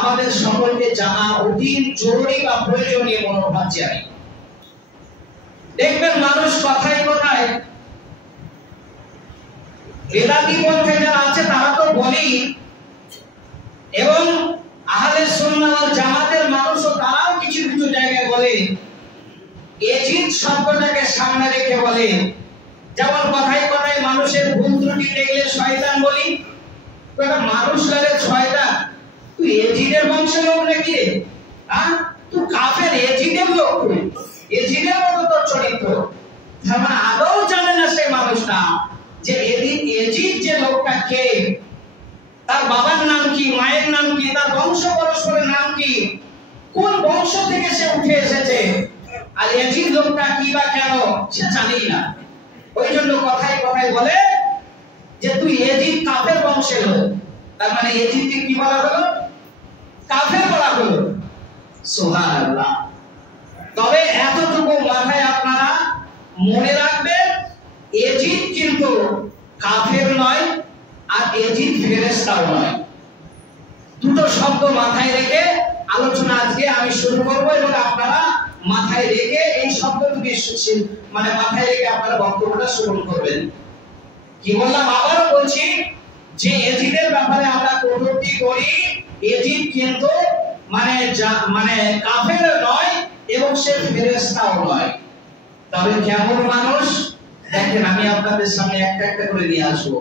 আমাদের সকলকে জানা অতি জরুরি বা প্রয়োজনীয় মনোভাব জানি। দেখবেন মানুষ কথায় কথায় বেদাতি পন্থে যারা আছে তারা তো বলেই, এবং আহলে সুন্নাহ ওয়াল জামাতের মানুষও তারাও কিছু কিছু জায়গায় বলে এজিদ শব্দটাকে সামনে রেখে বলে। যেমন কথায় কথায় মানুষের ভুল ত্রুটি দেখলে শয়তান বলি, তো একটা মানুষ লাগে শয়তান, তুই এজিদের বংশের লোক নাকি রে? হ্যাঁ, তুই কাফের এজিদের লোক, এজিদের মতো তোর চরিত্র। তার মানে আদৌ জানে না সেই মানুষটা যে এজিদ যে লোকটা কে, তার বাবার নাম কি, মায়ের নাম কি, তার বংশ পরস্পরের নাম কি, কোন বংশ থেকে সে উঠে এসেছে, আর এজিদ লোকটা কি বা কেন সে জানেই না। ওই জন্য কথায় কথায় বলে যে তুই এজিদ কাফের বংশের লোক। তার মানে এজিদকে কি বলা হলো? কাফের বলা হলো। সুবহানাল্লাহ। তবে এতটুকু মাথায় আপনারা মনে রাখবেন, এজিদ কিন্তু কাফের নয়, আর এজিদ ফেরেশতাও নয়। দুটো শব্দ মাথায় রেখে আলোচনা আজকে আমি শুরু করব, এবং আপনারা মাথায় রেখে এই শব্দটিকে মানে মাথায় রেখে আপনারা বক্তব্যটা শুরু করবেন। কি বললাম আবারও বলছি যে এজিদের ব্যাপারে আমরা কটূক্তি করি, এজিদ কিন্তু মানে কাফের নয় এবং সে ফেরেশতাও নয়। তবে কেমন মানুষ দেখেন, আমি আপনাদের সামনে একটা একটা করে নিয়ে আসবো।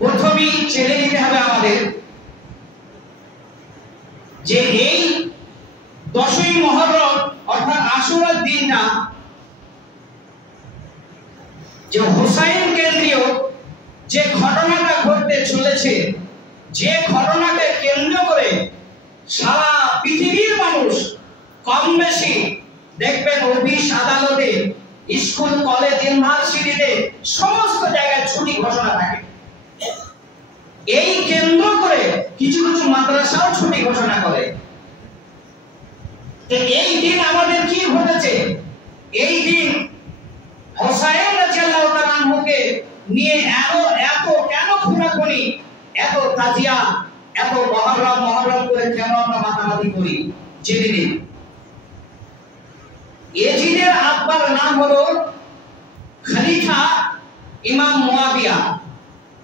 প্রথমেই জেনে নিতে হবে আমাদের যে এই 10ই মুহররম অর্থাৎ আশুরার দিনটা যে হুসাইন কেন্দ্রীয় যে ঘটনাটা ঘটতে চলেছে, যে ঘটনাকে কেন্দ্র করে সারা পৃথিবীর মানুষ কম বেশি দেখবেন অফিস আদালতে, স্কুল কলেজ ইউনিভার্সিটিতে সমস্ত জায়গায় ছুটি ঘোষণা থাকে। এই কেন্দ্র করে কিছু কিছু মাদ্রাসাও ছুটি ঘোষণা করে। এই দিন আমাদের কি ঘটেছে? এই দিন হুসাইন রাদিয়াল্লাহু তাআলা আনহুকে নিয়ে এত কেন খুনাখুনি, এত তাজিয়া, এত মহরম করে কেন আমরা মাতামাতি করি জেনে নিন। এজিদের আব্বার নাম হলো খলিফা ইমাম মুয়াবিয়া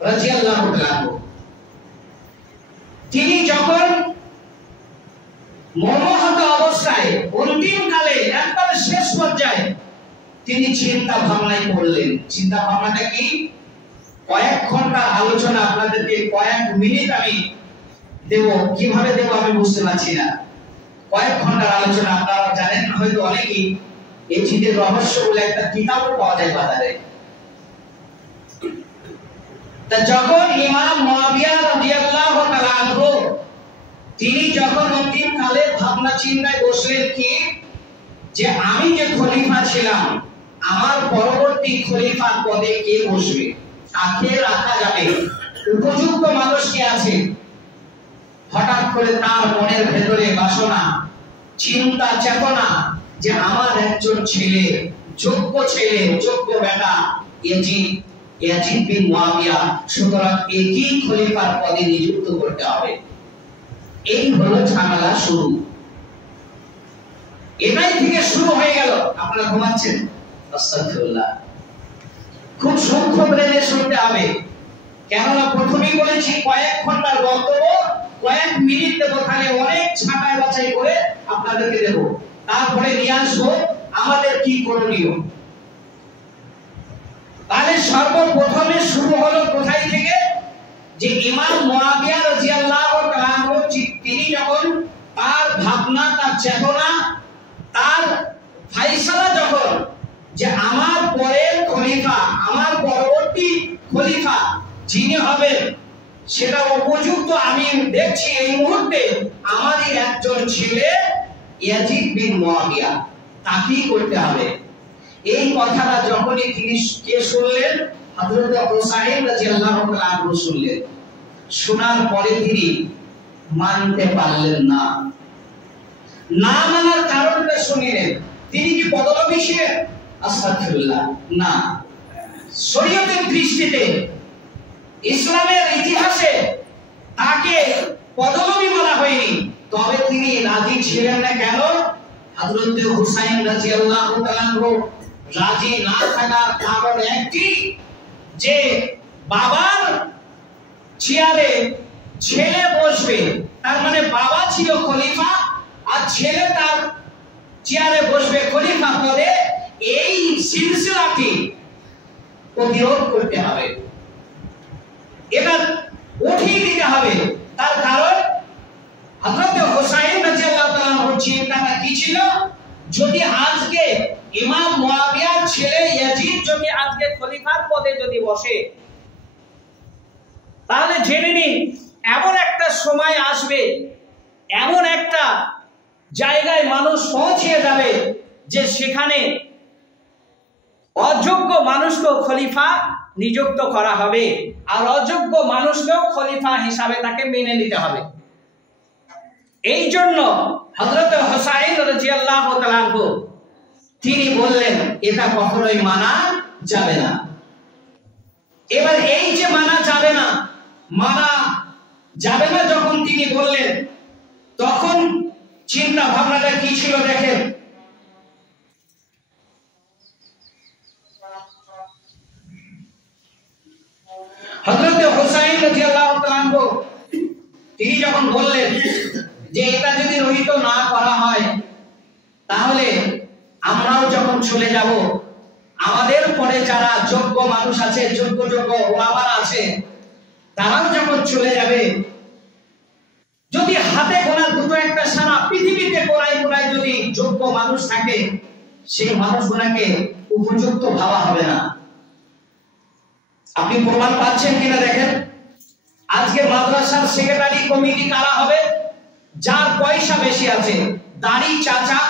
রাদিয়াল্লাহু তাআলা। তিনি যখন মর্মাহত অবস্থায় অন্তিম কালে একবারে শেষ পর্যায়ে তিনি চিন্তা ভাবনায় পড়লেন। চিন্তা ভাবনাটা কি? কয়েক ঘন্টার আলোচনা আপনাদেরকে কয়েক মিনিট আমি দেব, কিভাবে দেব আমি বুঝতে পারছি না। কয়েক ঘন্টার আলোচনা আপনারা জানেন হয়তো অনেকেই, এজিদের রহস্য বলে একটা কিতাবও পাওয়া যায় বাজারে। তা যখন ইমাম মুয়াবিয়া রাদিয়াল্লাহু তাআলা আনহু তিনি যখন অন্তিম কালে ভাবনা চিন্তায় বসলেন কি যে আমি যে খলিফা ছিলাম, আমার পরবর্তী খলিফার পদে কে বসবে, কাকে রাখা যাবে, উপযুক্ত মানুষ কে আছে। হঠাৎ করে তার মনের ভেতরে বাসনা, চিন্তা, চেতনা যে আমার একজন ছেলে, যোগ্য বেটা ইয়াজিদ বিন মুয়াবিয়া, সুতরাং একই খলিফার পদে নিযুক্ত করতে হবে। এই হলো ঝামেলা শুরু। এটাই থেকে শুরু হয়ে গেল। আপনারা ঘুমাচ্ছেন? আস্তাগফিরুল্লাহ। খুব সূক্ষ্ম ব্রেনে শুনতে হবে, কেননা প্রথমেই বলেছি কয়েক ঘন্টার বক্তব্য কয়েক মিনিট দেবো, তাহলে অনেক ছাঁটাই বাছাই করে আপনাদেরকে দেবো, তারপরে নিয়ে আসবো আমাদের কি করণীয়। তাহলে সর্বপ্রথমে শুরু হলো কোথায় থেকে? যে ইমাম মুয়াবিয়া রাদিয়াল্লাহু তাআলা আনহু তিনি যখন তার ভাবনা, তার চেতনা, তার ফয়সালা যখন যে আমার পরের খলিফা, আমার পরবর্তী খলিফা যিনি হবেন সেটা উপযুক্ত আমি দেখছি এই মুহূর্তে আমারই একজন ছেলে ইয়াজিদ বিন মুয়াবিয়া, তাকেই করতে হবে। এই কথাটা যখনই তিনি কে শুনলেন? হযরত হুসাইন রাদিয়াল্লাহু তাআলা আনহু শুনলেন। শোনার পরে তিনি মানতে পারলেন না। না মানার কারণটা শুনিলেন। তিনি কি পদলোভী ছিলেন? আস্তাগফিরুল্লাহ, না। শরীয়তের দৃষ্টিতে, ইসলামের ইতিহাসে তাকে পদবী বলা হয়নি, তবে তিনি রাজি ছিলেন না। কেন? হযরত হুসাইন রাদিয়াল্লাহু তাআলা আনহু রাজি না থাকার কারণ একটি, যে বাবার চেয়ারে ছেলে বসবে, তার মানে বাবা ছিল খলিফা আর ছেলে তার চেয়ারে বসবে খলিফা পদে, এই সিলসিলাটি প্রতিরোধ করতে হবে, এবার উঠিয়ে দিতে হবে। তার কারণ হযরত হুসাইন রাদিয়াল্লাহু তাআলা আনহুর চিন্তাটা কি ছিল? যদি আজকে ইমাম মুয়াবিয়ার ছেলে ইয়াজিদ যদি আজকে খলিফার পদে যদি বসে, তাহলে জেনে নিন এমন একটা সময় আসবে, এমন একটা জায়গায় মানুষ পৌঁছে যাবে যে সেখানে অযোগ্য মানুষকে খলিফা নিযুক্ত করা হবে, আর অযোগ্য মানুষকেও খলিফা হিসাবে তাকে মেনে নিতে হবে। এই জন্য হযরত হুসাইন রাদিয়াল্লাহু তাআলা আনহু তিনি বললেন এটা কখনোই মানা যাবে না। এবার এই যে মানা যাবে না যখন তিনি বললেন, তখন চিন্তা ভাবনাটা কি ছিল দেখেন। হযরত হুসাইন রাদিয়াল্লাহু তাআলা আনহু তিনি যখন বললেন যে এটা যদি রহিত না করা হয়, তাহলে আমরাও যখন চলে যাব, আমাদের পরে যারা যোগ্য মানুষ আছে, যোগ্য ওলামারা আছে, তারাও যখন চলে যাবে, যদি হাতে গোনা দুটো একটা সারা পৃথিবীতে কোরাই যদি যোগ্য মানুষ থাকে, সেই মানুষগুলোকে উপযুক্ত ভাবা হবে না। আপনি প্রমাণ পাচ্ছেন কিনা দেখেন। আজকে মাদ্রাসার সেক্রেটারি কমিটি কারা হবে? যার পয়সা বেশি আছে, দাড়ি চাচা,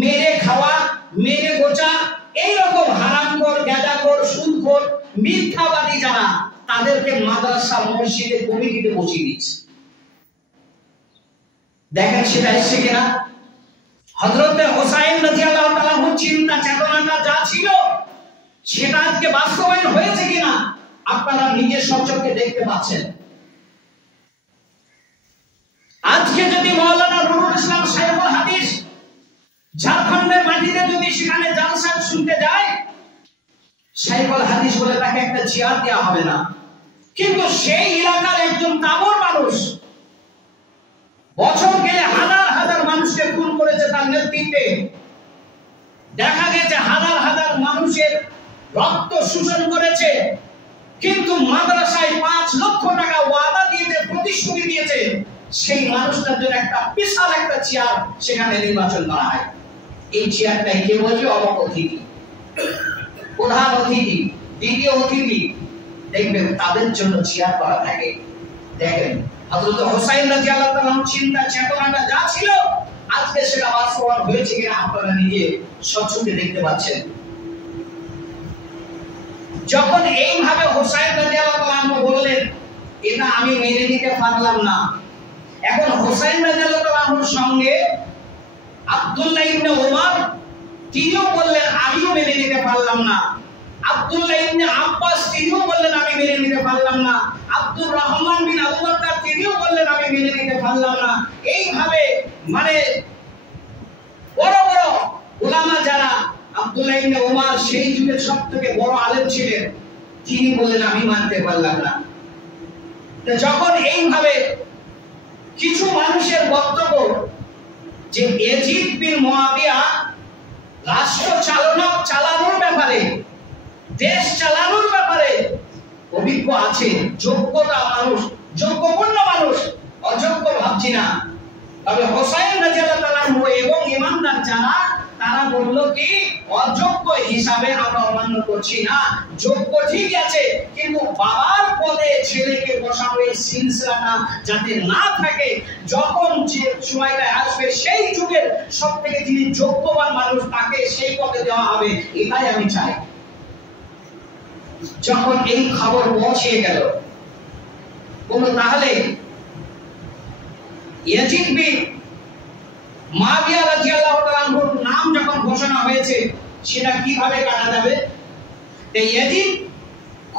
মেরে খাওয়া, মেরে গোচা, এইরকম হারামখোর, গাঁজাখোর, সুদখোর, মিথ্যাবাদী যারা, তাদেরকে মাদ্রাসা মসজিদে কমিটিতে বসিয়ে দিচ্ছে। দেখেন সেটা এসছে কিনা। হযরত হুসাইন রাদিয়াল্লাহু তাআলা আনহুর চিন্তা চেতনাটা যা ছিল, সেটা আজকে বাস্তবায়ন হয়েছে কিনা আপনারা নিজের সচক্ষে দেখতে পাচ্ছেন। আজকে যদি মাওলানা নুরুল ইসলাম সাহেবুল হাদিস ঝাড়খণ্ডের মাটিতে যদি সেখানে জালসা শুনতে যায়, সাহেবুল হাদিস বলে তাকে একটা চেয়ার দেওয়া হবে না। কিন্তু সেই এলাকার একজন তাবর মানুষ, বছর গেলে হাজার হাজার মানুষকে খুন করেছে তার নেতৃত্বে, দেখা গেছে হাজার মানুষের রক্ত শোষণ করেছে, কিন্তু মাদ্রাসায় 5 লক্ষ টাকা ওয়াদা দিয়েছে, প্রতিশ্রুতি দিয়েছে, সেই মানুষটার জন্য একটা বিশাল একটা চেয়ার সেখানে নির্বাচন করা হয়। এই চেয়ারটাই কে বলছে? অবক অতিথি, প্রধান অতিথি, দ্বিতীয় অতিথি, দেখবেন তাদের জন্য চেয়ার করা থাকে। দেখেন হযরত হুসাইন রাদিয়াল্লাহু তাআলা চিন্তা চেতনাটা যা ছিল, আজকে সেটা বাস্তবায়ন হয়েছে কিনা আপনারা নিজে সচক্ষে দেখতে পাচ্ছেন। যখন এইভাবে হুসাইন রাদিয়াল্লাহু তাআলা বললেন এটা আমি মেনে নিতে পারলাম না, এখন হুসাইন রাদিয়াল্লাহু তাআলার সঙ্গে আব্দুল্লাহ ইবনে ওমর তিনিও বললেন আমিও মেনে নিতে পারলাম না, আব্দুল্লাহ ইবনে আব্বাস তিনিও বললেন আমি মেনে নিতে পারলাম না, আব্দুর রহমান বিন আবু বকর তিনিও বললেন আমি মেনে নিতে পারলাম না। এইভাবে মানে বড় বড় উলামা যারা, আব্দুল্লাহ ইবনে ওমর সেই যুগের সবথেকে বড় আলেম ছিলেন, তিনি বললেন আমি মানতে পারলাম না। তো যখন এইভাবে কিছু মানুষের বক্তব্য যে ইয়াজিদ বিন মুয়াবিয়া রাষ্ট্র চালানোর ব্যাপারে, দেশ চালানোর ব্যাপারে অভিজ্ঞ আছে, যোগ্যতা মানুষ, যোগ্যপূর্ণ মানুষ, অযোগ্য ভাবছি না। তবে হুসাইন রাদিয়াল্লাহু তাআলা এবং ইমানদার যারা, তারা বলল কি অযোগ্য হিসাবে আমরা অমান্য করছি না, যোগ্য ঠিক আছে, কিন্তু বাবার পদে ছেলেকে বসানো এই সিলসিলাটা যাতে না থাকে, যখন যে সময়টা আসবে সেই যুগের সবথেকে যিনি যোগ্যবান মানুষ তাকে সেই পদে দেওয়া হবে, এটাই আমি চাই। যখন এই খবর পৌঁছে গেল, তাহলে ইয়াজিদ বিন মুয়াবিয়া রাদিয়াল্লাহু তাআলা আনহুর নাম যখন ঘোষণা হয়েছে, সেটা কিভাবে কাটা যাবে? এই ইয়াজিদ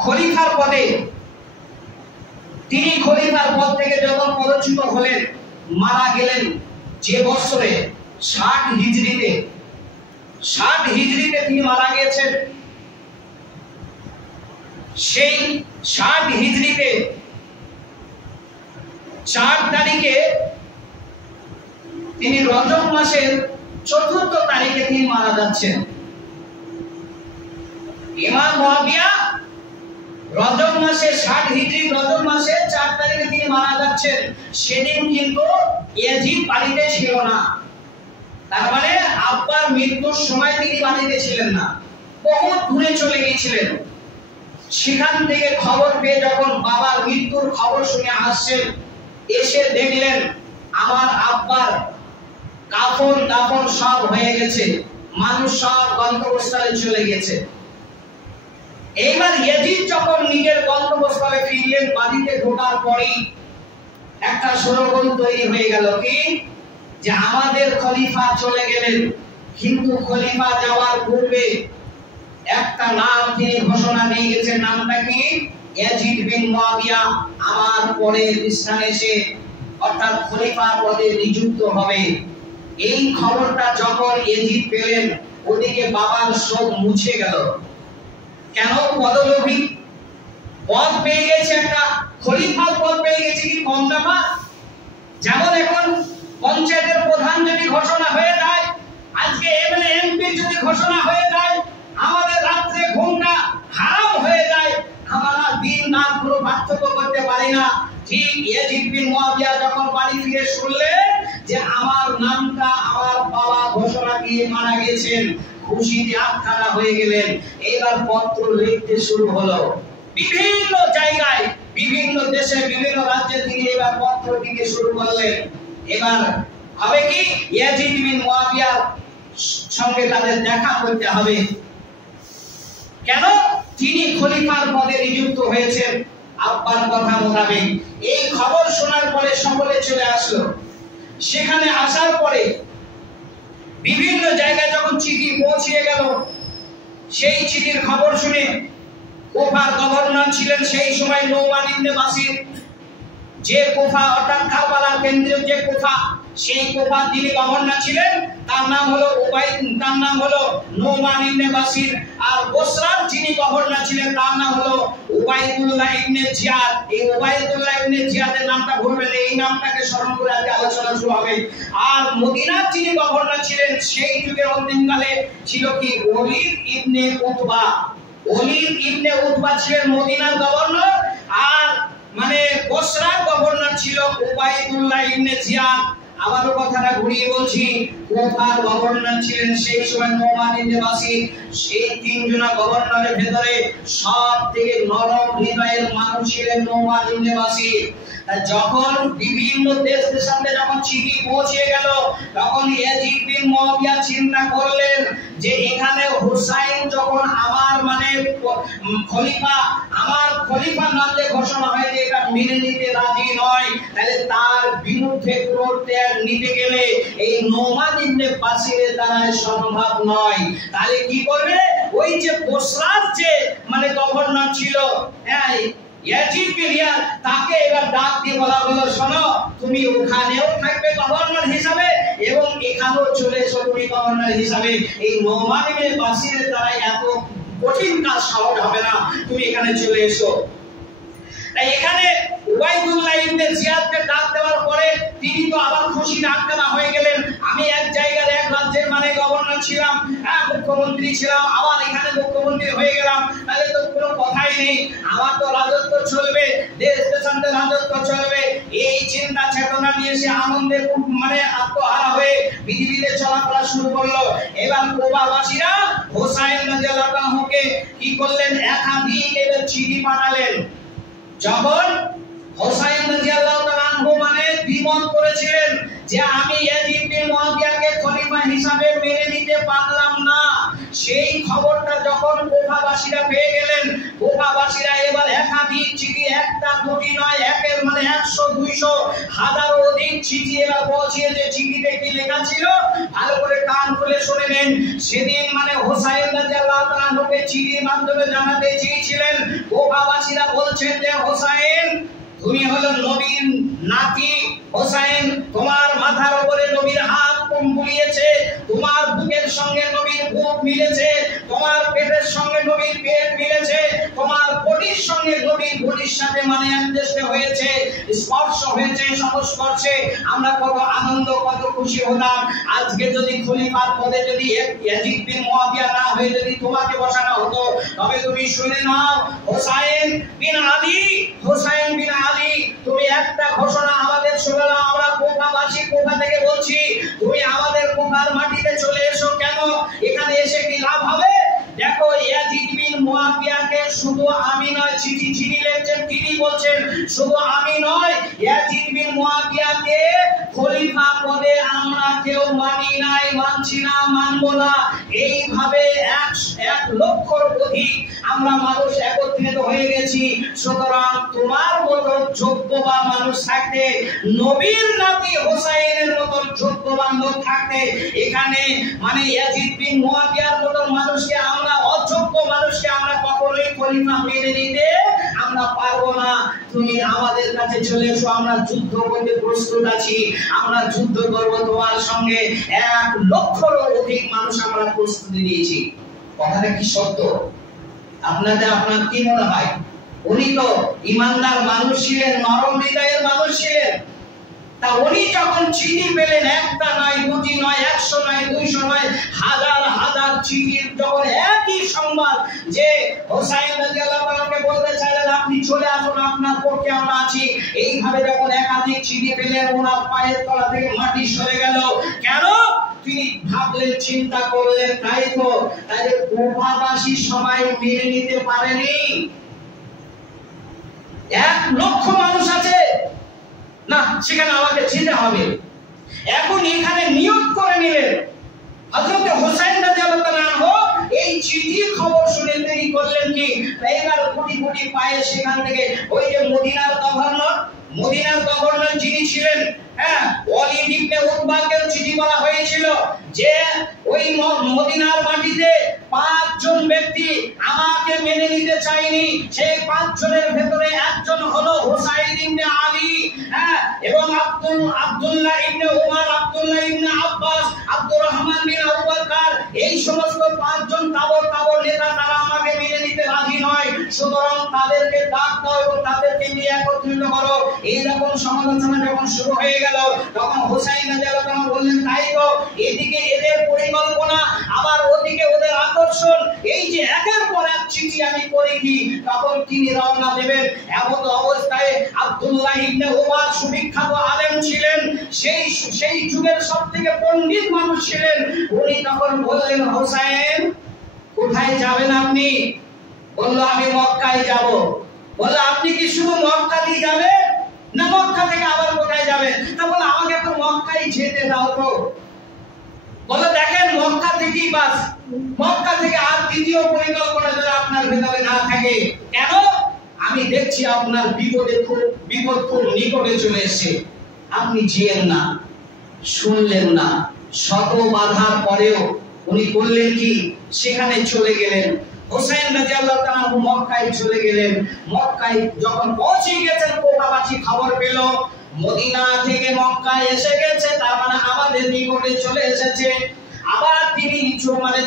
খলিফার পদে তিনি খলিফার পদ থেকে যখন পদচ্যুত হলেন, মারা গেলেন যে বছরে 60 হিজরিতে তিনি মারা গিয়েছেন। সেই 60 হিজরিতে 4 তারিখে তিনি রজব মাসের 4th তারিখে তিনি মারা যাচ্ছেন। ইমাম মুয়াবিয়া রজব মাসে 60 হিজরি রজব মাসে 4 তারিখে তিনি মারা যাচ্ছেন। সেদিন কিন্তু ইয়াজিদ বাড়িতে ছিল না। তার মানে আব্বার মৃত্যুর সময় তিনি বাড়িতে ছিলেন না, বহু দূরে চলে গিয়েছিলেন। সেখান থেকে খবর পেয়ে যখন বাবার মৃত্যুর খবর শুনে আসছেন, এসে দেখলেন আমার আব্বার কাফন দাফন সব হয়ে গেছে, মানুষ সব গন্তব্যস্থলে চলে গেছে। এইবার ইয়াজিদ যখন নিজের গন্তব্যস্থলে ফিরলেন, বাড়িতে ঢোকার পরেই একটা স্লোগান তৈরি হয়ে গেল, কি যে আমাদের খলিফা চলে গেলেন, কিন্তু খলিফা যাওয়ার পূর্বে একটা নাম তিনি ঘোষণা দিয়ে গেছেন। নামটা কি? ইয়াজিদ বিন মুয়াবিয়া আমার পরের স্থানে সে অর্থাৎ খলিফার পদে নিযুক্ত হবে। এই খবরটা যখন ইয়াজিদ পেলেন, ওদিকে বাবার শোক মুছে গেল। কেন? পদলোভী, পদ পেয়ে গেছে, একটা খলিফার পদ পেয়ে গেছে, কি কম ব্যাপার? যেমন এখন পঞ্চায়েতের প্রধান যদি ঘোষণা হয়ে যায়, আজকে এমএলএ এমপি যদি ঘোষণা হয়ে যায়, আমাদের রাত্রে ঘুমটা হারাম হয়ে যায়, আমরা দিন রাত পুরো পার্থক্য করতে পারি না। ঠিক ইয়াজিদ বিন মুয়াবিয়া যখন বাড়ি ফিরে শুনলেন যে আমার নামটা আমার বাবা ঘোষণা দিয়ে মারা গেছেন, খুশিতে আত্মহারা হয়ে গেলেন। এবার পত্র লিখতে শুরু হলো, বিভিন্ন জায়গায়, বিভিন্ন দেশে, বিভিন্ন রাজ্যে তিনি এবার পত্র লিখতে শুরু করলেন। এবার হবে কি, ইয়াজিদ বিন মুয়াবিয়ার সঙ্গে তাদের দেখা করতে হবে। কেন? তিনি খলিফার পদে নিযুক্ত হয়েছেন আব্বার কথা মোতাবেক। এই খবর শোনার পরে সকলে চলে আসলো। সেখানে আসার পরে বিভিন্ন জায়গায় যখন চিঠি পৌঁছে গেল, সেই চিঠির খবর শুনে কুফার গভর্নর ছিলেন সেই সময় নোমান ইবনে বাসির, যে কুফা অর্থাৎ কারবালার কেন্দ্রীয় যে কুফা, সেই কুফা যিনি গভর্নর ছিলেন তার নাম হলো নোমান ইবনে বাসির। আর বসরার যিনি গভর্নর ছিলেন তার নাম হলো উবাইদুল্লাহ ইবনে জিয়াদ। এই উবাইদুল্লাহ ইবনে জিয়াদের নামটা ভুলবেন, এই নামটাকে স্মরণ করে আজকে আলোচনা শুরু হবে। আর মদিনার যিনি গভর্নর ছিলেন সেই যুগের অন্তিমকালে ছিল কি, ওলীদ ইবনে উতবা। ওলীদ ইবনে উতবা ছিলেন মদিনার গভর্নর, আর মানে বসরার গভর্নর ছিল উবাইদুল্লাহ ইবনে জিয়াদ। আবারও কথাটা ঘুরিয়ে বলছি, কুফার গভর্নর ছিলেন সেই সময় নোমান ইবনে বাসির। সেই তিনজনা গভর্নরের ভেতরে সবথেকে নরম হৃদয়ের মানুষ ছিলেন নোমান ইবনে বাসির। যখন বিভিন্ন দেশ দেশান্তে যখন চিঠি পৌঁছে গেল, তখন ইয়াজিদ বিন মুয়াবিয়া চিন্তা করলেন যে এখানে হুসাইন যখন আমার মানে খলিফা, আমার খলিফা নামে ঘোষণা হয়েছে, এটা মেনে নিতে রাজি নয়, তাহলে তার বিরুদ্ধে প্রত্যয় নিতে গেলে এই নোমান ইবনে বাসিরের দ্বারা সম্ভব নয়। তাহলে কি করবে? ওই যে বসরার যে মানে গভর্নর ছিল ইয়াজিদ বিন ইয়াদ, তাকে এবার ডাক দিয়ে বলা হলো, শোনো তুমি ওখানেও থাকবে গভর্নর হিসাবে এবং এখানেও চলে এসো তুমি গভর্নর হিসাবে। এই নোমান ইবনে বাসিরের দ্বারা এত কঠিন কাজ সহজ হবে না, তুমি এখানে চলে এসো। তাই এখানে উবাইদুল্লাহ ইবনে জিয়াদকে ডাক দেওয়ার পরে তিনি তো আবার খুশিতে আটকানা হয়ে গেলেন। আমি এক জায়গার এক রাজ্যের মানে গভর্নর ছিলাম, মুখ্যমন্ত্রী ছিলাম, আবার এখানে মুখ্যমন্ত্রী হয়ে গেলাম, তাহলে তো কোনো কথাই নেই, আমার তো রাজত্ব চলবে, দেশ দেশান্তের রাজত্ব চলবে। এই চিন্তা চেতনা নিয়ে সে আনন্দে মানে আত্মহারা হয়ে পৃথিবীতে চলাফেরা শুরু করলো। এবার কুফাবাসীরা হুসাইন রাদিয়াল্লাহু আনহুকে কি করলেন? একাধিক এবার চিঠি পাঠালেন। যখন হুসাইন রাদিয়াল্লাহু আনহু মানে দ্বিমত করেছিলেন যে আমি ইয়াজিদ বিন মুয়াবিয়াকে খলিফা হিসাবে মেনে নিতে পারলাম না, সেই খবরটা যখন কুফাবাসীরা পেয়ে গেলেন, কুফাবাসীরা এবার একাধিক চিঠি, একটা দুটি নয়, একের মানে 100 200 হাজারও অধিক চিঠি এবার পৌঁছিয়েছে। চিঠিতে কি লেখা ছিল ভালো করে কান খুলে শুনে নেন। সেদিন মানে হুসাইন রাদিয়াল্লাহু আনহুকে চিঠির মাধ্যমে জানাতে চেয়েছিলেন, কুফাবাসীরা বলছেন যে হুসাইন তুমি হলো নবীর নাতি হোসেন, তোমার মাথার উপরে নবীর হাত বুলিয়েছে, তোমার বুকের সঙ্গে নবীর বুক মিলেছে, তোমার পেটের সঙ্গে নবীর পেট মিলেছে, তোমার বডির সঙ্গে নবীর বডির সাথে মানে অ্যাডজাস্ট হয়েছে, স্পর্শ হয়েছে, সংস্পর্শে আমরা কত আনন্দ কত খুশি হলাম। আজকে যদি খলিফার পদে যদি ইয়াজিদ বিন মুয়াবিয়া না হয়ে যদি তোমাকে বসানো হতো, তবে তুমি শুনে নাও, হোসেন বিন আলী, হোসেন বিন আলী, তুমি একটা ঘোষণা আমাদের শুনে নাও। আমরা কোফাবাসী, কোফা থেকে বলছি, তুমি আমাদের কোফার মাটিতে চলে এসো। কেন? এখানে এসে কি লাভ হবে? দেখো, ইয়াজিদ বিন মুয়াবিয়াকে শুধু আমি নয়, চিঠি লিখছেন তিনি বলছেন শুধু আমি নয়, ইয়াজিদ বিন মুয়াবিয়াকে খলিফা পদে আমরা কেউ মানি নাই, মানছি না, মানবো না। এইভাবে 1 লক্ষর অধিক আমরা মানুষ একত্রিত হয়ে গেছি। সুতরাং তোমার মতো যোগ্যবান মানুষ থাকতে, নবীর নাতি হোসেনের মতো যোগ্যবান লোক থাকতে, এখানে মানে ইয়াজিদ বিন মুয়াবিয়ার মতো মানুষকে আমরা, অযোগ্য মানুষকে আমরা কখনোই খলিফা মেনে নিতে আমরা পারবো না। তুমি আমাদের কাছে চলে এসো, আমরা যুদ্ধ করতে প্রস্তুত আছি, আমরা যুদ্ধ করব তোমার সঙ্গে। 1 লক্ষর অধিক মানুষ আমরা প্রস্তুতি নিয়েছি। কথাটা কি সত্য? আপনার কি মনে হয়? উনি তো ইমানদার মানুষ ছিলেন, নরম হৃদয়ের মানুষ ছিলেন। তা উনি যখন চিঠি পেলেন, একটা নয়, দুটি নয়, 100 নয়, 200 নয়, হাজার হাজার চিঠির যখন একই সংবাদ যে হোসেন রাদিয়াল্লাহু আনহুকে বলতে চাইলেন আপনি চলে আসুন, আপনার পক্ষে আমরা আছি, এইভাবে যখন একাধিক চিঠি পেলেন, ওনার পায়ের তলা থেকে মাটি সরে গেল। কেন? তিনি ভাবলেন, চিন্তা করলেন, তাই তো তাদের কোফাবাসী সবাই মেনে নিতে পারেনি। 1 লক্ষ মানুষ আছে না, সেখানে আমাকে যেতে হবে। এখন এখানে নিয়োগ করে নিলেন হযরত হোসেন রাদিয়াল্লাহু আনহু। এই চিঠির খবর শুনে তিনি করলেন কি, এবার কোটি কোটি পায়ে সেখান থেকে ওই যে মদিনার গভর্নর যিনি ছিলেন, ওয়ালিদ ইবনে উতবাকে চিঠি বলা হয়েছিল যে ওই মদিনার মাটিতে 5 জন ব্যক্তি আমাকে মেনে নিতে চায়নি। সেই 5 জনের ভেতরে একজন হলো হোসাইন ইবনে আলী, এবং আব্দুল্লাহ ইবনে উমর, আব্দুল্লাহ ইবনে আব্বাস, আব্দুর রহমান বিন আবু বকর। এই সমস্ত 5 জন তাবর নেতা, তারা আমাকে মেনে নিতে রাজি নয়। সুতরাং তাদেরকে ডাক দাও এবং তাদেরকে নিয়ে একত্রিত করো। এইরকম সমালোচনা যখন শুরু হয়ে গেল, তখন হোসেন রাদিয়াল্লাহু আনহু বললেন, তাই তো, এদিকে এদের পরিকল্পনা, আবার ওদিকে ওদের আকর্ষণ, এই যে একের পর এক চিঠি আমি করি কি, তখন তিনি রওনা দেবেন। এমন অবস্থায় আব্দুল্লাহ ইবনে উমর সুবিখ্যাত আলেম ছিলেন, সেই যুগের সবথেকে পণ্ডিত মানুষ ছিলেন। উনি তখন বললেন, হোসেন কোথায় যাবেন আপনি? বলল, আমি মক্কায় যাব। বলল, আপনি কি শুধু মক্কা দিয়ে যাবেন, না মক্কা থেকে আবার কোথায় যাবেন? তা বলে, আমাকে তো মক্কায় যেতে দাও তো। বলে, দেখেন, মক্কা থেকেই বাস, মক্কা থেকে আর দ্বিতীয় পরিকল্পনা যদি আপনার ভেতরে না থাকে। কেন? আমি দেখছি আপনার বিপদ খুব নিকটে চলে এসেছে। আপনি যেন না, শুনলেন না। শত বাধার পরেও উনি করলেন কি, সেখানে চলে গেলেন। হোসেন রাদিয়াল্লাহু আনহু মক্কায় চলে গেলেন। মক্কায় যখন পৌঁছে গেছেন, কোফাবাসী খবর পেল মদিনা থেকে মক্কায় এসে গেছে, তার মানে আমাদের নিকটে চলে এসেছে। আবার তিনি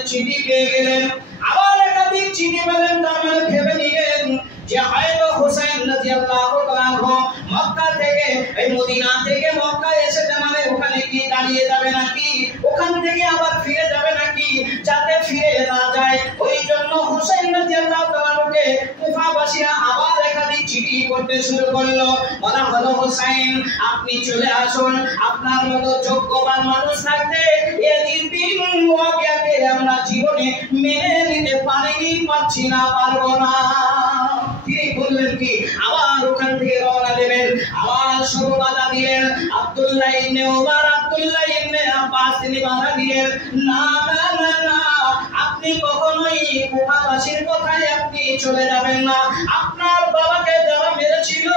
চিঠি পেয়ে গেলেন, আবার একাধিক চিঠি পেলেন, তার মানে ভেবে নিলেন যে হয়তো হোসেন রাদিয়াল্লাহু আনহু মক্কা থেকে, এই মদিনা থেকে মক্কায় এসেছে, মানে ওখানে কি দাঁড়িয়ে যাবে নাকি, ওখান থেকে আবার ফিরে যাবে নাকি, যাতে ফিরে না যায়। ওই জন্য হোসেন রাদিয়াল্লাহু আনহুকে কুফাবাসীরা আবার একাধিক চিঠি করতে শুরু করলো। বলা হলো, হোসেন আপনি চলে আসুন, আপনার মতো যোগ্যবান মানুষ থাকতে ইয়াজিদ বিন মুয়াবিয়াকে আমরা জীবনে মেনে নিতে পারছি না, পারবো না। তিনি বললেন কি, আবার ওখান থেকে রওনা দেবেন। আবার শুরু বাধা দিলেন আব্দুল্লাহ ইবনে উমর, আব্দুল্লাহ ইবনে আব্বাস, তিনি বাধা দিলেন, না না না না, আপনি কখনোই কুফাবাসীর কথায় আপনি চলে যাবেন না। আপনার বাবাকে যারা মেরেছিল,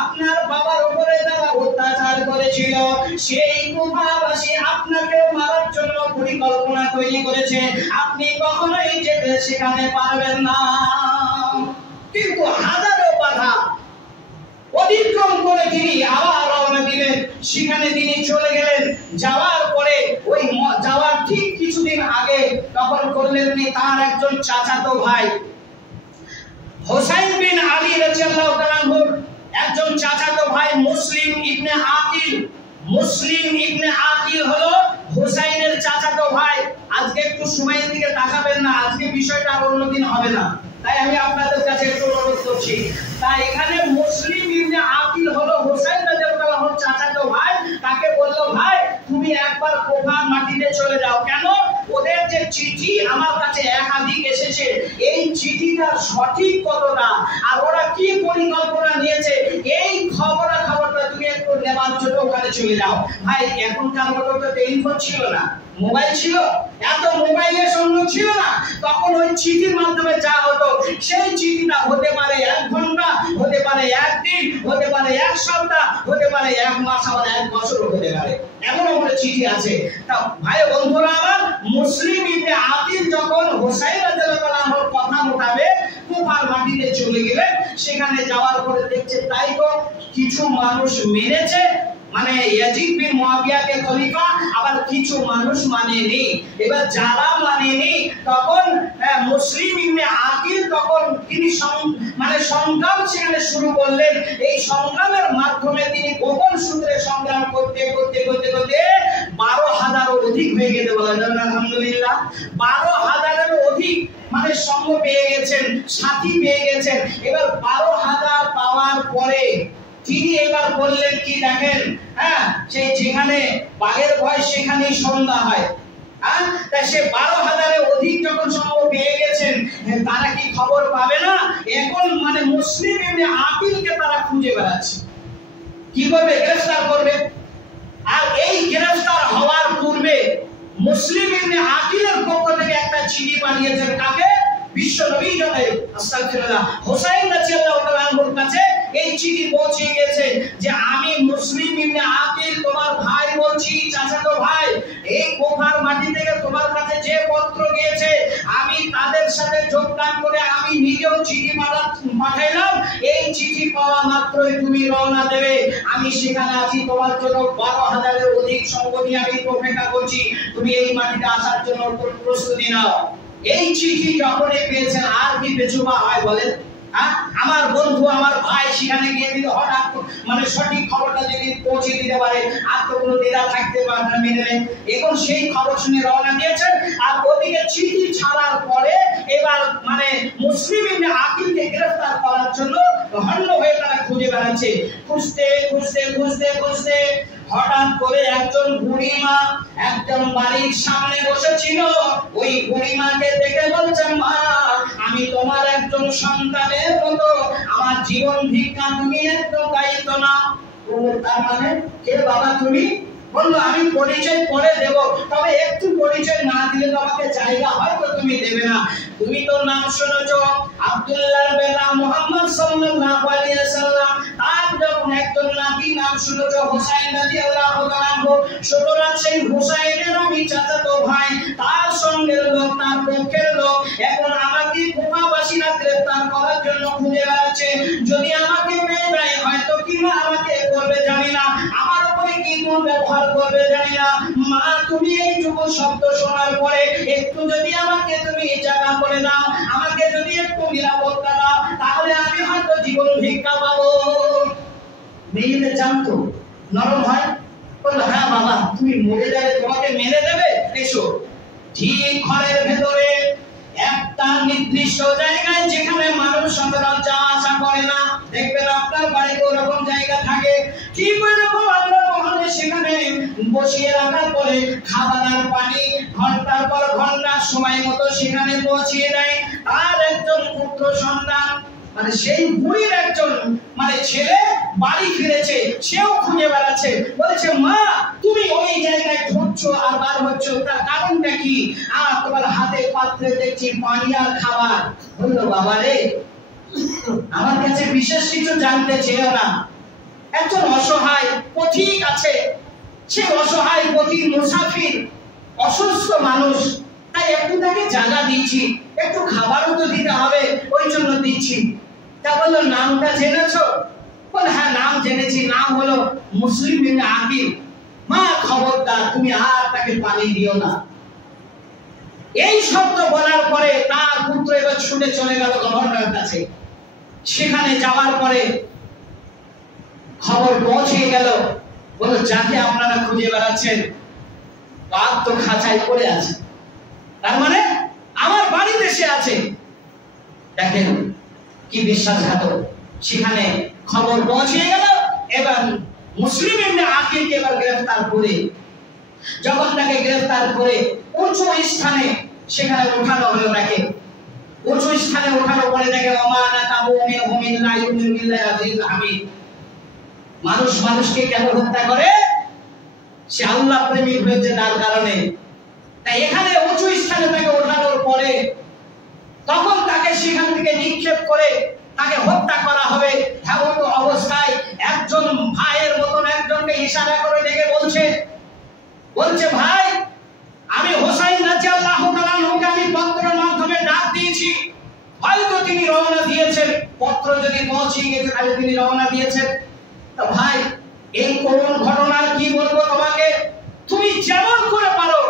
আপনার বাবার উপরে যারা অত্যাচার করেছিল, সেই কুফাবাসী আপনাকে মারার জন্য পরিকল্পনা তৈরি করেছে। আপনি কখনোই যেতে সেখানে পারবেন না। কিন্তু হাজারো বাধা, অতিক্রম করে তিনি আবার রওনা দিলেন। সেখানে তিনি চলে গেলেন। যাওয়ার পরে ওই যাওয়ার ঠিক কিছুদিন আগে তখন করলেন তার একজন চাচাতো ভাই হুসাইন বিন আলী রাদিয়াল্লাহু তাআলা আনহুর একজন চাচাতো ভাই মুসলিম ইবনে আকিল। মুসলিম ইবনে আকিল হলো হুসাইনের চাচাতো ভাই। আজকে একটু সময়ের দিকে তাকাবেন না, আজকে বিষয়টা আর অন্যদিন হবে না, তাই আমি আপনাদের কাছে একটু অনুরোধ করছি। তাই এখানে মুসলিম ইবনে আকিল হলো হুসাইন রাদিয়াল্লাহু আনহুর চাচাতো ভাই। তাকে বলল, ভাই তুমি একবার কুফার মাটিতে চলে যাও। কেন? ওদের যে চিঠি আমার কাছে একাধিক এসেছে, এই চিঠিটার সঠিক কতটা আর ওরা কি পরিকল্পনা নিয়েছে, এই খবরটা তুমি একটু নেবার জন্য ওখানে চলে যাও। ভাই এখনকার মতো তো টেলিফোন ছিল না, মোবাইল ছিল, এত মোবাইলের সঙ্গ ছিল না। তখন ওই চিঠির মাধ্যমে যা হতো, সেই চিঠিটা হতে পারে 1 ঘন্টা, হতে পারে 1 দিন, হতে পারে 1 সপ্তাহ, হতে পারে 1 মাস, আবার 1 বছরও হতে পারে। এমন একটা চিঠি আছে। তা ভাই বন্ধুরা আমার, মুসলিম ইবনে আকিল যখন হুসাইন রাদিয়াল্লাহু আনহুর কথা মোতাবেক কুফার মাটিতে চলে গেলেন, সেখানে যাওয়ার পরে দেখছে তাই তো কিছু মানুষ মেনেছে, মানে ইয়াজিদ বিন মুয়াবিয়াকে খলিফা, আবার কিছু মানুষ মানেনি। এবার যারা মানেনি তখন মুসলিম ইবনে আকিল তখন তিনি সংগ্রাম সেখানে শুরু করলেন। এই সংগ্রামের মাধ্যমে তিনি গোপন সূত্রে সংগ্রাম করতে 12,000-এর অধিক হয়ে গেছে। বলেন আলহামদুলিল্লাহ। 12,000-এর অধিক মানে সঙ্গ পেয়ে গেছেন, সাথী পেয়ে গেছেন। এবার 12,000 পাওয়ার পরে তিনি এবার বললেন কি, দেখেন সেই যেখানে বাঘের ভয় সেখানেই সন্ধ্যা হয়। তাই সে 12,000-এর অধিক যখন সঙ্গ পেয়ে গেছেন, তারা কি খবর পাবে না? এখন মানে মুসলিম ইবনে আকিলকে তারা খুঁজে বেড়াচ্ছে, কি করবে? গ্রেফতার করবে। আর এই গ্রেফতার হওয়ার পূর্বে মুসলিম ইবনে আকিলের পক্ষ থেকে একটা চিঠি পাঠিয়েছেন কাকে? বিশ্ব নবী জনাব আস্তাগফিরুল্লাহ হুসাইন রাদিয়াল্লাহু তাআলা আনহুর কাছে এই চিঠি পৌঁছে গেছে যে আমি মুসলিম ইবনে আকিল তোমার ভাই বলছি, চাচাতো ভাই, এই কুফার মাটি থেকে তোমার কাছে যে পত্র গিয়েছে আমি তাদের সাথে যোগদান করে আমি নিজেও চিঠি পাঠাইলাম। এই চিঠি পাওয়া মাত্রই তুমি রওনা দেবে। আমি সেখানে আছি, তোমার জন্য 12,000-এর অধিক সঙ্গ নিয়ে আমি অপেক্ষা করছি। তুমি এই মাটিতে আসার জন্য প্রস্তুতি নাও। এই চিঠি যখনই পেয়েছেন, আর কি পেছুবা হয় বলেন? আমার বন্ধু আমার ভাই সেখানে গিয়ে দিলে হঠাৎ মানে সঠিক খবরটা যদি পৌঁছে দিতে পারে, আর তো কোনো দ্বিধা থাকতে পারে না, মেনে নেন। এখন সেই খবর শুনে রওনা দিয়েছেন। আর ওদিকে চিঠি ছাড়ার পরে এবার মানে মুসলিম ইবনে আকিলকে গ্রেফতার করার জন্য হন্য হয়ে তারা খুঁজে বেড়াচ্ছে। খুঁজতে হঠাৎ করে একজন বুড়িমা একদম বাড়ির সামনে বসেছিল। ওই বুড়িমাকে দেখে বলছেন, মা আমি তোমার একজন সন্তানের মতো, আমার জীবন ভিক্ষা তুমি একদম দায়িত্ব নাও। তার মানে কে বাবা তুমি? বললো আমি পরিচয় পরে দেব, তবে একটু পরিচয় না দিলে তো আমাকে জায়গা হয়তো তুমি দেবে না। তুমি তো নাম শুনেছো আব্দুল্লাহ বেলা মুহাম্মদ সাল্লাল্লাহু আলাইহি ওয়াসাল্লাম, তার যখন একজন নবী নাম শুনেছো হুসাইন রাদিয়াল্লাহু তাআলা আনহু। সুতরাং সেই হুসাইনের আমি চাচাতো ভাই, তার সঙ্গের লোক, তার পক্ষের লোক। এখন আমাকে কুফাবাসীরা গ্রেফতার করার জন্য খুঁজে বেড়াচ্ছে। যদি আমাকে পেয়ে যায় হয়তো কিংবা আমাকে করবে জানি না, আমার উপরে কি ব্যবহার করবে জানি না। মা তুমি এইটুকু শব্দ শোনার পরে একটু যদি আমাকে তুমি জায়গা করে দাও, আমাকে যদি একটু নিরাপত্তা দাও, তাহলে আমি হয়তো জীবন ভিক্ষা পাবো। মেয়েতে জানতো নরম হয়, বললো হ্যাঁ বাবা তুমি মরে যাবে, তোমাকে মেরে দেবে, এসো। ঠিক ঘরের ভেতরে একটা নির্দিষ্ট জায়গায় যেখানে মানুষ সাধারণ যাওয়া আসা করে না, দেখবেন আপনার বাড়িতে ওরকম জায়গা থাকে, ঠিক ওইরকম আমরা ওখানে সেখানে বসিয়ে রাখার পরে খাবার আর পানি ঘন্টার পর ঘন্টা সময় মতো সেখানে পৌঁছিয়ে দেয়। আর একজন পুত্র সন্তান মানে সেই বুড়ির একজন মানে ছেলে বাড়ি ফিরেছে, সেও খুঁজে বেড়াচ্ছে, বলছে মা তুমি ওই জায়গায় ঢুকছো আর বার হচ্ছ, তার কারণটা কি? আর তোমার হাতে পাত্রে দেখছি পানি আর খাবার। বললো বাবা রে আমার কাছে বিশেষ কিছু জানতে চেয়েও না, একজন অসহায় পথিক আছে, সে অসহায় পথিক মুসাফির অসুস্থ মানুষ, তাই একটু তাকে জায়গা দিচ্ছি, একটু খাবারও তো দিতে হবে, ওই জন্য দিচ্ছি। তা বললো নামটা জেনেছো? বলে হ্যাঁ নাম জেনেছি, নাম হলো মুসলিম ইবনে আকিল। মা খবরদার তুমি আর তাকে পানি দিও না। এই শব্দ বলার পরে তার পুত্র এবার ছুটে চলে গেল গভর্নরের কাছে। সেখানে যাওয়ার পরে খবর পৌঁছে গেল, বলো যাকে আপনারা খুঁজে বেড়াচ্ছেন বাঘ তো খাঁচায় পড়ে আছে, তার মানে আমার বাড়িতে সে আছে। দেখেন কি বিশ্বাসঘাতক। সেখানে খবর পৌঁছে গেল। এবার মুসলিম ইবনে আকিলকে এবার গ্রেফতার করে, যখন তাকে গ্রেফতার করে উঁচু স্থানে সেখানে উঠানো হলো, তাকে উঁচু স্থানে উঠানো পরে দেখে ওমানা কাবু মিনহু মিল্লা ইউমিন বিল্লাহি আজিজ হামিদ। মানুষ মানুষকে কেন হত্যা করে? সে আল্লাহ প্রেমিক হয়েছে তার কারণে। তাই এখানে উঁচু স্থানে তাকে ওঠানোর পরে তখন তাকে সেখান থেকে নিক্ষেপ করে তাকে হত্যা করা হবে। এমন অবস্থায় একজন ভাইয়ের মতন একজনকে ইশারা করে ডেকে বলছে ভাই, আমি হোসাইন রাদিয়াল্লাহু তাআলা আনহুকে আমি পত্রের মাধ্যমে ডাক দিয়েছি, হয়তো তিনি রওনা দিয়েছেন, পত্র যদি পৌঁছে গেছে তাহলে তিনি রওনা দিয়েছেন। তো ভাই এই করুণ ঘটনার কি বলবো তোমাকে, তুমি যেমন করে পারো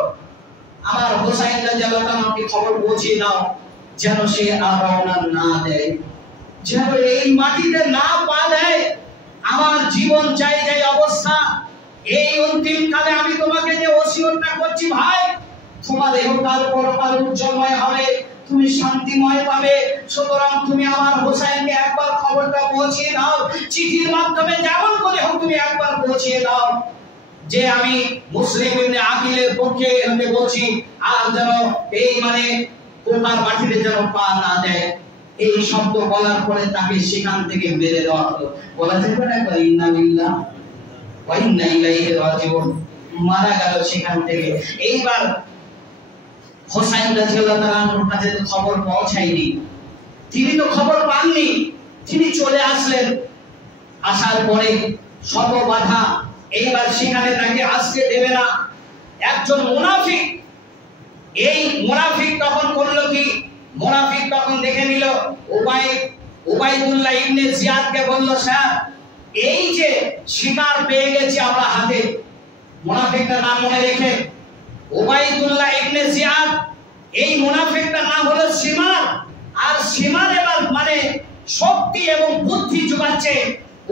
আমার হোসাইন রাদিয়াল্লাহু তাআলা আনহুকে খবর পৌঁছে দাও, যেন সে আর রওনা না দেয়, যেন এই মাটিতে না পা দেয়। আমার জীবন চাই যাই অবস্থা। এই অন্তিম কালে আমি তোমাকে যে ওসিয়তটা করছি ভাই, তোমার ইহকাল পরকাল উজ্জ্বলময় হবে, তুমি শান্তিময় পাবে। সুতরাং তুমি আমার হোসাইনকে একবার খবরটা পৌঁছে দাও, চিঠির মাধ্যমে যেমন করে হোক তুমি একবার পৌঁছে দাও যে আমি মুসলিম ইবনে আকিলের পক্ষে হতে বলছি, আর যেন এই মানে কোপার মাটিতে যেন পা না দেয়। এই শব্দ বলার পরে তাকে সেখান থেকে মেরে দেওয়া হলো। বলা যাবে না ইন্না লিল্লাহ ওয়া ইন্না ইলাইহি রাজিউন, মারা গেল সেখান থেকে। এইবার হোসাইন রাদিয়াল্লাহু তাআলা আনহুর কাছে তো খবর পৌঁছায়নি, তিনি তো খবর পাননি। তিনি চলে আসলেন, আসার পরে শত বাধা, এইবার সেখানে তাকে আসতে দেবে না একজন মুনাফিক। এই মুনাফিক তখন করলো কি, মুনাফিক তখন দেখে নিল উবাইদুল্লাহ ইবনে জিয়াদকে বলল, স্যার এই যে শিকার পেয়ে গেছি আমরা হাতে। মুনাফিকটার নাম মনে রেখে, উবাইদুল্লাহ ইবনে জিয়াদ, এই মুনাফিকটার নাম হলো সিমার। আর সিমার এবার মানে শক্তি এবং বুদ্ধি যোগাচ্ছে,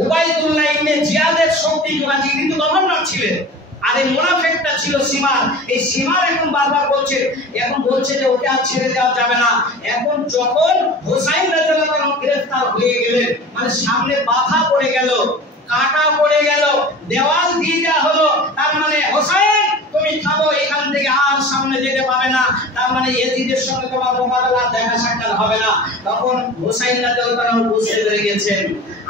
উবাইদুল্লাহ ইবনে জিয়াদের শক্তি যোগাচ্ছে, কিন্তু গভর্নর ছিলেন। আর এই মুনাফিকটা ছিল সিমার। এই সিমার এখন বারবার বলছে যে ওকে আর ছেড়ে দেওয়া যাবে না। এখন যখন হোসাইন রাদিয়াল্লাহু তাআলা গ্রেফতার হয়ে গেলেন, মানে সামনে বাধা পড়ে গেল, কাটা পড়ে গেল, দেওয়াল দিয়ে দেওয়া হলো, তার মানে হোসাইন তুমি খাবো, এখান থেকে আর সামনে যেতে পাবে না, তার মানে ইয়াজিদের সঙ্গে তোমার মোকাবেলা দেখা সাক্ষাৎ হবে না। তখন হোসাইন রাদিয়াল্লাহু তাআলা বুঝতে পেরে গেছেন,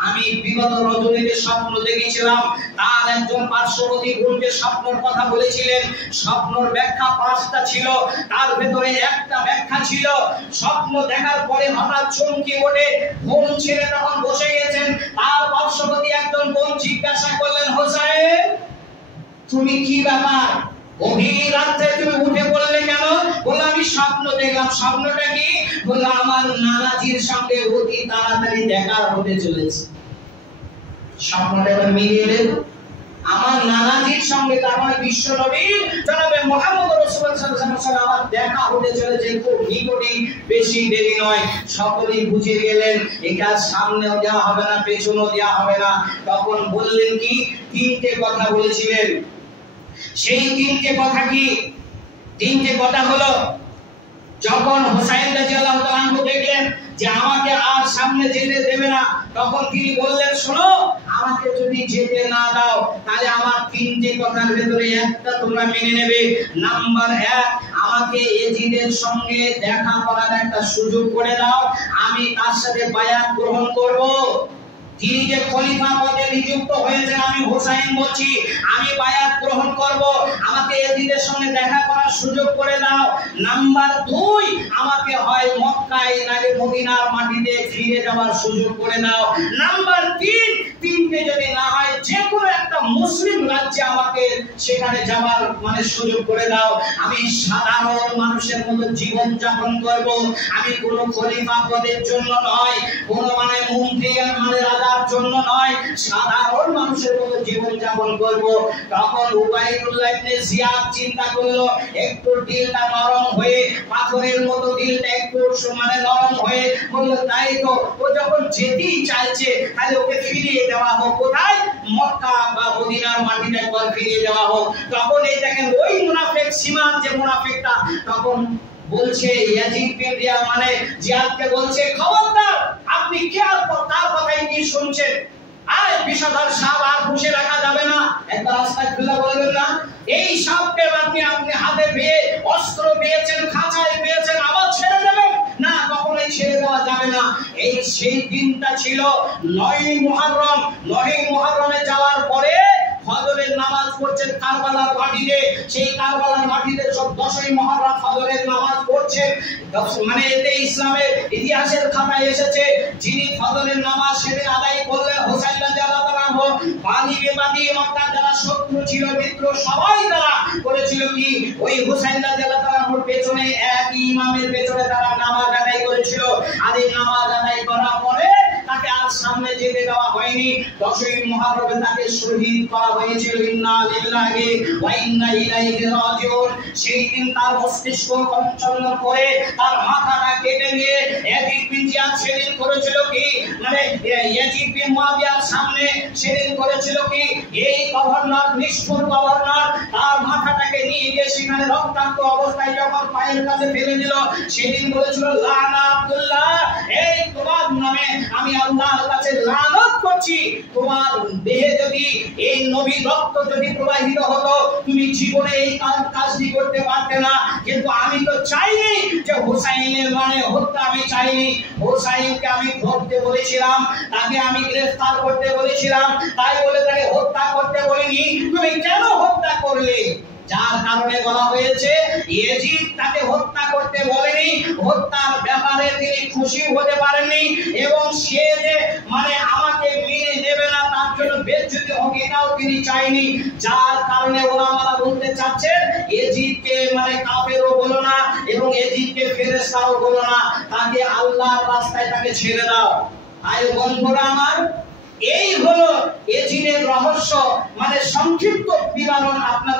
আমি বিগত রজনীতে স্বপ্ন দেখেছিলাম, তার একজন পার্শ্ববর্তী বোনকে স্বপ্নের কথা বলেছিলেন। স্বপ্নের ব্যাখ্যা 5টা ছিল, তার ভেতরে একটা ব্যাখ্যা ছিল। স্বপ্ন দেখার পরে হঠাৎ চমকে ওঠে, ঘুম ছেড়ে তখন বসে গেছেন। তার পার্শ্ববর্তী একজন বোন জিজ্ঞাসা করলেন, হোসাইন তুমি কি ব্যাপার, গভীর রাতে তুমি উঠে পড়লে কেন? বলল আমি স্বপ্ন দেখলাম। স্বপ্নটা কি? বলল আমার নানাজির সঙ্গে অতি তাড়াতাড়ি দেখা হতে চলেছে। স্বপ্নটা এবার মিলিয়ে দেব, আমার নানাজির সঙ্গে, তার মানে বিশ্ব নবী জনাবে মুহাম্মদ রাসূলুল্লাহ সাল্লাল্লাহু আলাইহি ওয়াসাল্লাম আমার দেখা হতে চলেছে, খুব নিকটেই, বেশি দেরি নয়। সকলেই বুঝে গেলেন এটা সামনেও দেওয়া হবে না, পেছনেও দেওয়া হবে না। তখন বললেন কি, 3টে কথা বলেছিলেন। সেই 3টে কথা কি? 3টে কথা হলো, যখন হোসাইন রাদিয়াল্লাহু তাআলা আনহু দেখলেন যে আমাকে আর সামনে যেতে দেবে না, তখন তিনি বললেন, শোনো আমাকে যদি যেতে না দাও তাহলে আমার 3টে কথার ভেতরে একটা তোমরা মেনে নেবে। নাম্বার 1, আমাকে ইয়াজিদের সঙ্গে দেখা করার একটা সুযোগ করে দাও, আমি তার সাথে বায়াত গ্রহণ করব। তিনি যে খলিফা পদে নিযুক্ত হয়েছেন, আমি হোসাইন বলছি, আমি বায়াত গ্রহণ করব, আমাকে ইয়াজিদের সঙ্গে দেখা করার সুযোগ করে দাও। নাম্বার 2, আমাকে হয় মক্কায় নালে মদিনার মাটিতে ফিরে যাওয়ার সুযোগ করে দাও। নাম্বার 3, তিনটে যদি না হয় যে কোনো একটা মুসলিম রাজ্যে আমাকে সেখানে যাওয়ার মানে সুযোগ করে দাও। আমি সাধারণ মানুষের মতো জীবন যাপন করব, আমি কোনো খলিফা পদের জন্য নয়, কোনো মানে মন্ত্রী মানে রাজার জন্য নয়, সাধারণ মানুষের মতো জীবন যাপন করব। তখন উবাইদুল্লাহ ইবনে জিয়াদ চিন্তা করলো, একটু দিলটা নরম হয়ে, পাথরের মতো দিলটা একটু মানে নরম হয়ে বলল, তাই তো, ও যখন যেতেই চাইছে তাহলে ওকে ফিরিয়ে দেওয়া হোক, কোথায়? মক্কা বা মদিনার মাটিতে একবার ফিরিয়ে দেওয়া হোক। তখন এই দেখেন ওই মুনাফিক সীমান যে মুনাফিকটা তখন বলছে ইয়াজিদ বিন মানে জিয়াদকে বলছে, খবরদার, আপনি কে আর তার কথাই কি শুনছেন? আর বিষধর সাপ আর পুষে রাখা যাবে না, একবার আস্তাগফিরুল্লাহ বলবেন না? এই সাপকে আপনি হাতে পেয়ে, অস্ত্র পেয়েছেন, খাঁচায় পেয়েছেন, আবার ছেড়ে দেবেন না? কখনোই ছেড়ে দেওয়া যাবে না। এই সেই দিনটা ছিল 9ই মুহররম। 9ই মুহররমে যাওয়ার পরে ফজরের নামাজ পড়ছেন কারবালার মাটিতে, সেই কারবালার মাটিতে সব 10ই মুহররম ফজরের নামাজ পড়ছে। মানে এতে ইসলামের ইতিহাসের খাতায় এসেছে, যিনি ফজরের নামাজ সেদিন আদায় করলেন হুসাইন রাদিয়াল্লাহু তাআলা আনহু, বানি বেবাদি মক্কার যারা শত্রু ছিল, মিত্র, সবাই তারা করেছিল কি, ওই হুসাইন রাদিয়াল্লাহু তাআলা আনহুর পেছনে এক ইমামের পেছনে তারা নামাজ আদায় করেছিল। আর এই নামাজ আদায় করার পরে তাকে আর সামনে যেতে দেওয়া হয়নি। 10ই মুহররমে তাকে শহীদ করা হয়েছিল। ইন্না লিল্লাহি ওয়া ইন্না ইলাইহি রাজিউন। সেই দিন তার মস্তিষ্ক কঞ্চল করে তার মাথাটা কেটে নিয়ে ইয়াজিদ বিন জিয়াদ সেদিন করেছিল কি, মানে ইয়াজিদ বিন মুয়াবিয়ার সামনে সেদিন করেছিল কি, এই গভর্নর, নিষ্ঠুর গভর্নর, তার মাথাটাকে নিয়ে গিয়ে সেখানে রক্তাক্ত অবস্থায় যখন পায়ের কাছে ফেলে দিল, সেদিন বলেছিল, লানা আব্দুল্লাহ, এই তোমার নামে আমি আল্লাহর কাছে লানত করছি, তোমার দেহে যদি এই নবীর রক্ত যদি প্রবাহিত হতো তুমি জীবনে এই কাজটি করতে পারতে না। কিন্তু আমি তো চাইনি যে হুসাইনের মানে হত্যা, আমি চাইনি। হুসাইনকে আমি ধরতে বলেছিলাম, তাকে আমি গ্রেফতার করতে বলেছিলাম, তাই বলে তাকে হত্যা করতে বলিনি। তুমি কেন হত্যা করলে? যার কারণে বলা হয়েছে ইয়াজিদ তাকে হত্যা করতে বলেনি, হত্যার ব্যাপারে তিনি খুশি হতে পারেননি, এবং সে যে মানে আমাকে মেনে নেবে না তার জন্য বেজ্জতি হোক এটাও তিনি চাইনি। যার কারণে ওলামারা বলতে চাচ্ছেন ইয়াজিদকে মানে কাফেরও বলো না এবং ইয়াজিদকে ফেরেশতাও বলো না, তাকে আল্লাহর রাস্তায় তাকে ছেড়ে দাও। আয় বন্ধুরা আমার, এই হলো ইয়াজিদের রহস্য, মানে সংক্ষিপ্ত বিবরণ আপনাদের